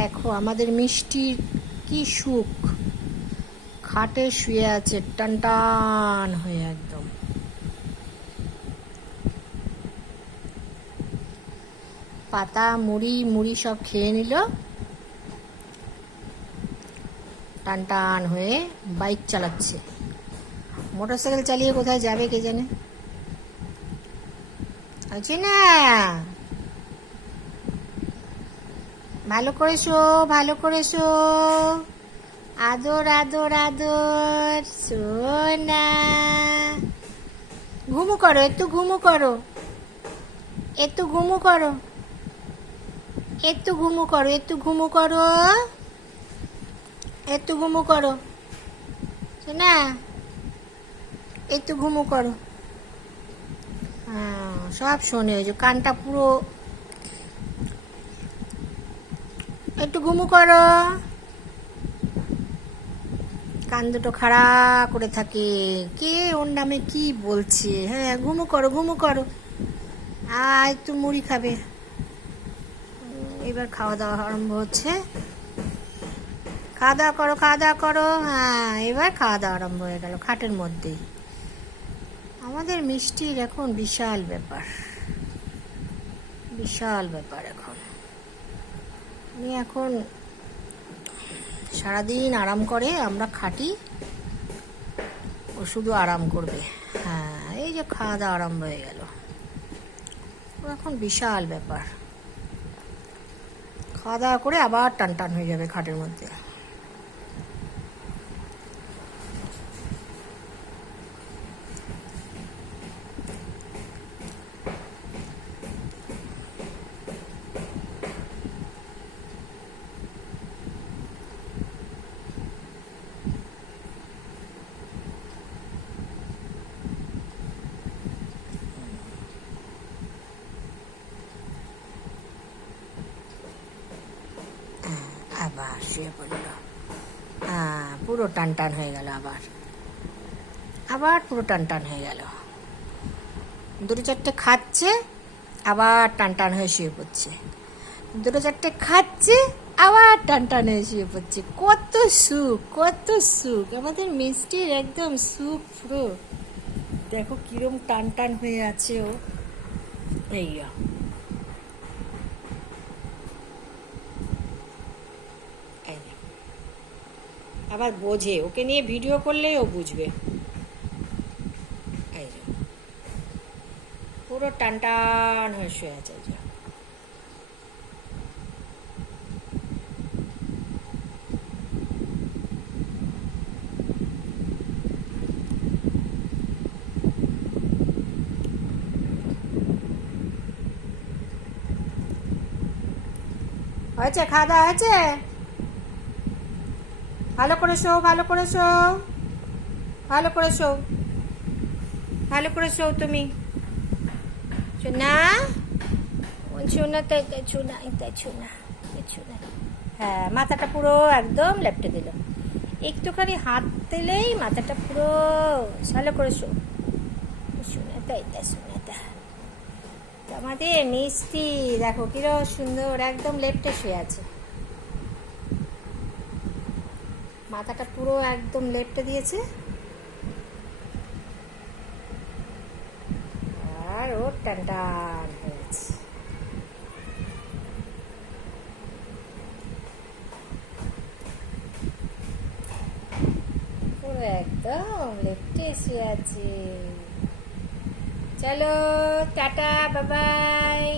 দেখো আমাদের মিষ্টির কি সুখ, খাটে শুয়ে আছে টান টান হয়ে একদম। পাতা মুড়ি মুড়ি সব খেয়ে নিল, টান টান হয়ে বাইক চালাচ্ছে। মোটরসাইকেল চালিয়ে কোথায় যাবে কে জানে। আছে না, ভালো করে শো, ভালো করে শো, আদর আদর আদর সোনা। ঘুমু করো, একটু ঘুমু করো, একটু ঘুমু করো, একটু ঘুমু করো, একটু ঘুমু করো, একটু ঘুমু করো না, একটু ঘুমু করো। হ্যাঁ সব শোনে, ওই যে কানটা পুরো। একটু ঘুমু করো, কান দুটো খাড়া করে থাকে, কে ওর নামে কি বলছে। হ্যাঁ ঘুমু করো, ঘুমু করো। একটু মুড়ি খাবে, এবার খাওয়া দাওয়া আরম্ভ হচ্ছে। খাওয়া দাওয়া করো, খাওয়া দাওয়া করো। হ্যাঁ এবার খাওয়া দাওয়া আরম্ভ হয়ে গেল খাটের মধ্যেই। আমাদের মিষ্টির এখন বিশাল ব্যাপার, বিশাল ব্যাপার। এখন উনি এখন সারাদিন আরাম করে, আমরা খাটি, ও শুধু আরাম করবে। হ্যাঁ এই যে খাওয়া দাওয়া আরম্ভ হয়ে গেল, ও এখন বিশাল ব্যাপার। খাওয়া দাওয়া করে আবার টান টান হয়ে যাবে খাটের মধ্যে। আবার শুয়ে পড়ল, পুরো টান টান হয়ে গেল। আবার আবার পুরো টান টান হয়ে গেল। দুটো চারটে খাচ্ছে, আবার টান টান হয়ে শুয়ে পড়ছে। দুটো চারটে খাচ্ছে, আবার টান টান হয়ে শুয়ে পড়ছে। কত সুখ, কত সুখ আমাদের মিষ্টির, একদম সুখ পুরো। দেখো কিরম টান টান হয়ে আছে ও। এই আবার বোঝে, ওকে নিয়ে ভিডিও করলেই ও বুঝবে। এই যে পুরো টান টান হয়ে শুয়ে আছে। এই যে হয়েছে, খাওয়া দাওয়া হয়েছে? ভালো করে শো, ভালো করে শো, ভালো করে শো, ভালো করে শো তুমি। শোনা শোনা, তাই তাই শোনা, তাই শোনা, শোনা। হ্যাঁ মাথাটা পুরো একদম লেপটে দিল, একটুখানি হাত দিলেই মাথাটা পুরো। ভালো করে শো, শোনা, তাই তাই শোনা। আমাদের মিষ্টি দেখো কিরম সুন্দর একদম লেপটে শুয়ে আছে, মাথাটা পুরো একদম লেপটে দিয়েছে। আর ও টান টান হয়েছে। পুরো একদম লেপটে শুয়ে আছে। চলো টাটা, বাই বাই।